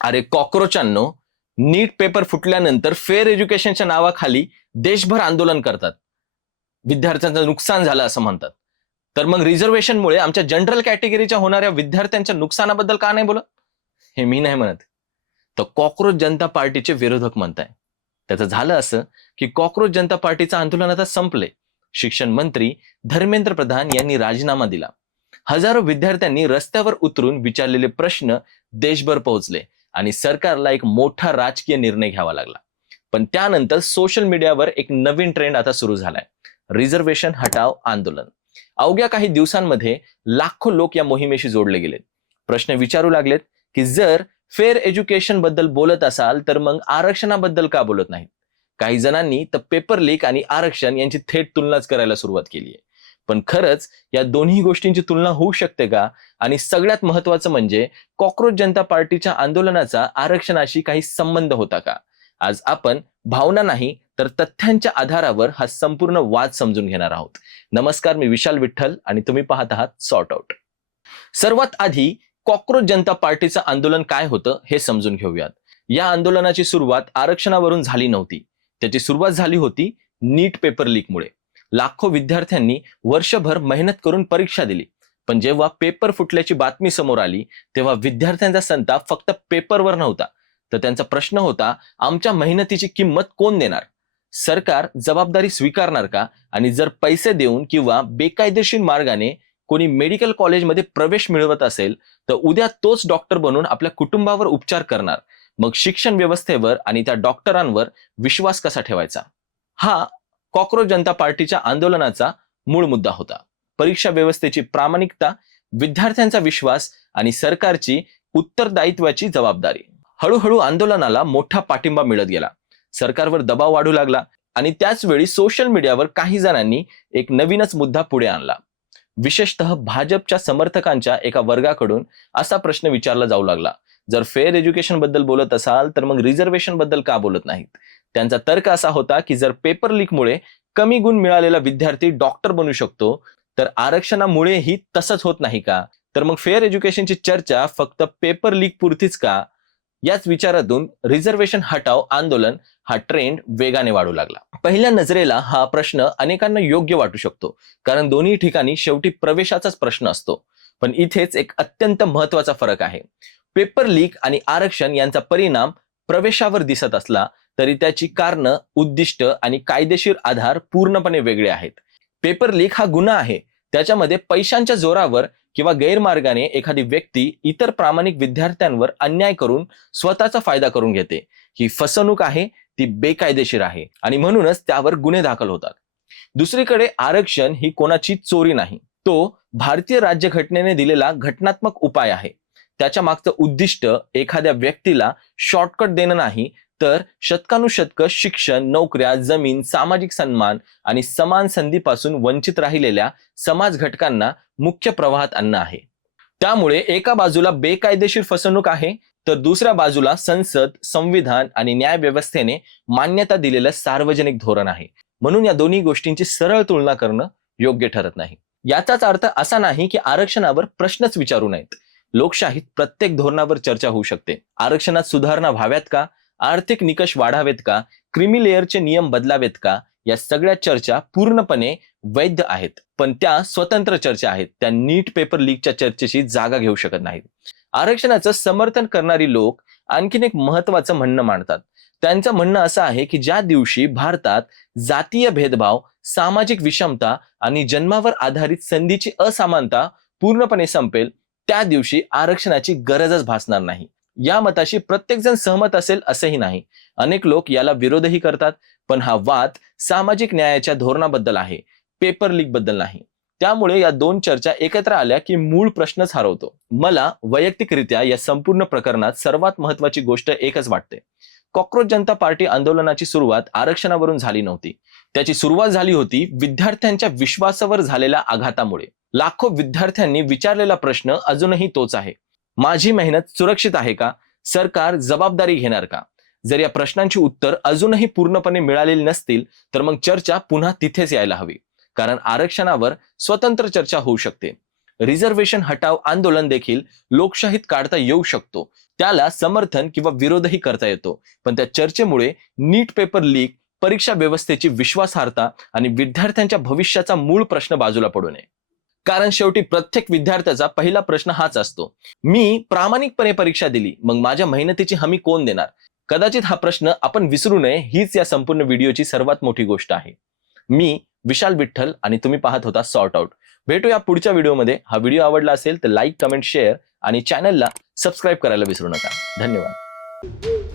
अरे कॉक्रोचांनो, नीट पेपर फुटल्यानंतर फेअर एज्युकेशनच्या नावाखाली देशभर आंदोलन करतात. विद्यार्थ्यांचं नुकसान झालं असं म्हणतात. तर मग रिझर्वेशनमुळे आमच्या जनरल कॅटेगरीच्या होणाऱ्या विद्यार्थ्यांच्या नुकसानाबद्दल का नाही बोलत? हे मी नाही म्हणत, तर कॉक्रोच जनता पार्टीचे विरोधक म्हणताय. त्याचं झालं असं की कॉक्रोच जनता पार्टीचं आंदोलन आता संपले. शिक्षण मंत्री धर्मेंद्र प्रधान यांनी राजीनामा दिला. हजारो विद्यार्थ्यांनी रस्त्यावर उतरून विचारलेले प्रश्न देशभर पोहोचले आणि सरकारला एक मोठा राजकीय निर्णय घ्यावा लागला. पण त्यानंतर सोशल मीडियावर एक नवीन ट्रेंड आता सुरू झालाय, रिझर्वेशन हटाव आंदोलन. अवघ्या काही दिवसांमध्ये लाखो लोक या मोहिमेशी जोडले गेलेत. प्रश्न विचारू लागलेत की जर फेअर एज्युकेशन बद्दल बोलत असाल तर मग आरक्षणाबद्दल का बोलत नाहीत? काही जणांनी तर पेपर लीक आणि आरक्षण यांची थेट तुलनाच करायला सुरुवात केली आहे. पण खरंच या दोन्ही गोष्टींची तुलना होऊ शकते का? आणि सगळ्यात महत्वाचं म्हणजे कॉक्रोच जनता पार्टीच्या आंदोलनाचा आरक्षणाशी काही संबंध होता का? आज आपण भावना नाही तर तथ्यांच्या आधारावर हा संपूर्ण वाद समजून घेणार आहोत. नमस्कार, मी विशाल विठ्ठल आणि तुम्ही पाहत आहात सॉर्ट आउट. सर्वात आधी कॉक्रोच जनता पार्टीचं आंदोलन काय होतं हे समजून घेऊयात. या आंदोलनाची सुरुवात आरक्षणावरून झाली नव्हती. त्याची सुरुवात झाली होती नीट पेपर लीकमुळे. लाखो विद्यार्थ्यांनी वर्षभर मेहनत करून परीक्षा दिली, पण जेव्हा पेपर फुटल्याची बातमी समोर आली तेव्हा विद्यार्थ्यांचा संताप फक्त पेपरवर नव्हता, तर त्यांचा प्रश्न होता, आमच्या मेहनतीची किंमत कोण देणार? सरकार जबाबदारी स्वीकारणार का? आणि जर पैसे देऊन किंवा बेकायदेशीर मार्गाने कोणी मेडिकल कॉलेजमध्ये प्रवेश मिळवत असेल तर उद्या तोच डॉक्टर बनून आपल्या कुटुंबावर उपचार करणार. मग शिक्षण व्यवस्थेवर आणि त्या डॉक्टरांवर विश्वास कसा ठेवायचा? हा कॉक्रोच जनता पार्टीच्या आंदोलनाचा मूळ मुद्दा होता. परीक्षा व्यवस्थेची प्रामाणिकता, विद्यार्थ्यांचा विश्वास आणि सरकारची उत्तरदायित्वाची जबाबदारी. हळूहळू आंदोलनाला मोठा पाठिंबा मिळत गेला. सरकारवर दबाव वाढू लागला आणि त्याच वेळी सोशल मीडियावर काही जणांनी एक नवीनच मुद्दा पुढे आणला. विशेषतः भाजपच्या समर्थकांच्या एका वर्गाकडून असा प्रश्न विचारला जाऊ लागला, जर फेअर एज्युकेशन बद्दल बोलत असाल तर मग रिझर्वेशन बद्दल का बोलत नाहीत? त्यांचा तर्क असा होता की जर पेपर लीकमुळे कमी गुण मिळालेला विद्यार्थी डॉक्टर बनू शकतो तर आरक्षणामुळेही तसंच होत नाही का? तर मग फेअर एज्युकेशनची चर्चा फक्त पेपर लीक पुरतीच का? याच विचारातून रिझर्वेशन हटाव आंदोलन हा ट्रेंड वेगाने वाढू लागला. पहिल्या नजरेला हा प्रश्न अनेकांना योग्य वाटू शकतो, कारण दोन्ही ठिकाणी शेवटी प्रवेशाचाच प्रश्न असतो. पण इथेच एक अत्यंत महत्वाचा फरक आहे. पेपर लीक आणि आरक्षण यांचा परिणाम प्रवेशावर दिसत असला तरी त्याची कारणं, उद्दिष्ट आणि कायदेशीर आधार पूर्णपणे वेगळे आहेत. पेपर लीक हा गुन्हा आहे. त्याच्यामध्ये पैशांच्या जोरावर किंवा गैरमार्गाने एखादी व्यक्ती इतर प्रामाणिक विद्यार्थ्यांवर अन्याय करून स्वतःचा फायदा करून घेते. ही फसवणूक आहे, ती बेकायदेशीर आहे आणि म्हणूनच त्यावर गुन्हे दाखल होतात. दुसरीकडे आरक्षण ही कोणाची चोरी नाही. तो भारतीय राज्यघटनेने दिलेला घटनात्मक उपाय आहे. त्याच्या मागचं उद्दिष्ट एखाद्या व्यक्तीला शॉर्टकट देणं नाही, तर शतकानुशतक शिक्षण, नोकऱ्या, जमीन, सामाजिक सन्मान आणि समान संधीपासून वंचित राहिलेल्या समाज घटकांना मुख्य प्रवाहात आणणं आहे. त्यामुळे एका बाजूला बेकायदेशीर फसवणूक आहे, तर दुसऱ्या बाजूला संसद, संविधान आणि न्याय व्यवस्थेने मान्यता दिलेलं सार्वजनिक धोरण आहे. म्हणून या दोन्ही गोष्टींची सरळ तुलना करणं योग्य ठरत नाही. याचाच अर्थ असा नाही की आरक्षणावर प्रश्नच विचारू नयेत. लोकशाहीत प्रत्येक धोरणावर चर्चा होऊ शकते. आरक्षणात सुधारणा व्हाव्यात का? आर्थिक निकष वाढावेत का? क्रिमी लेअरचे नियम बदलावेत का? या सगळ्या चर्चा पूर्णपणे वैध आहेत, पण त्या स्वतंत्र चर्चा आहेत. त्या नीट पेपर लीकच्या चर्चेची जागा घेऊ शकत नाहीत. आरक्षणाचं समर्थन करणारी लोक आणखीन एक महत्वाचं म्हणणं मांडतात. त्यांचं म्हणणं असं आहे की ज्या दिवशी भारतात जातीय भेदभाव, सामाजिक विषमता आणि जन्मावर आधारित संधीची असमानता पूर्णपणे संपेल, त्या दिवशी आरक्षणाची गरजच भासणार नाही. या मताशी प्रत्येकजण सहमत असेल असंही नाही. अनेक लोक याला विरोधही करतात. पण हा वाद सामाजिक न्यायाच्या धोरणाबद्दल आहे, पेपर लीक बद्दल नाही. त्यामुळे या दोन चर्चा एकत्र आल्या की मूळ प्रश्नच हरवतो. मला वैयक्तिकरित्या या संपूर्ण प्रकरणात सर्वात महत्वाची गोष्ट एकच वाटते. कॉक्रोच जनता पार्टी आंदोलनाची सुरुवात आरक्षणावरून झाली नव्हती. त्याची सुरुवात झाली होती विद्यार्थ्यांच्या विश्वासावर झालेल्या आघातामुळे. लाखो विद्यार्थ्यांनी विचारलेला प्रश्न अजूनही तोच आहे, माझी मेहनत सुरक्षित आहे का? सरकार जबाबदारी घेणार का? जर या प्रश्नांची उत्तर अजूनही पूर्णपणे मिळालेली नसतील तर मग चर्चा पुन्हा तिथेच यायला हवी. कारण आरक्षणावर स्वतंत्र चर्चा होऊ शकते. रिझर्वेशन हटाव आंदोलन देखील लोकशाहीत काढता येऊ शकतो. त्याला समर्थन किंवा विरोधही करता येतो. पण त्या चर्चेमुळे नीट पेपर लीक, परीक्षा व्यवस्थेची विश्वासार्हता आणि विद्यार्थ्यांच्या भविष्याचा मूळ प्रश्न बाजूला पडू नये. कारण शेवटी प्रत्येक विद्यार्थ्याचा पहिला प्रश्न हाच असतो, मी प्रामाणिकपणे परीक्षा दिली, मग माझ्या मेहनतीची हमी कोण देणार? कदाचित हा प्रश्न आपण विसरू नये, हीच या संपूर्ण व्हिडिओची सर्वात मोठी गोष्ट आहे. मी विशाल विठ्ठल आणि तुम्ही पाहत होता सॉर्ट आउट. भेटूया पुढच्या व्हिडिओमध्ये. हा व्हिडिओ आवडला असेल तर लाईक, कमेंट, शेअर आणि चॅनलला सबस्क्राईब करायला विसरू नका. धन्यवाद.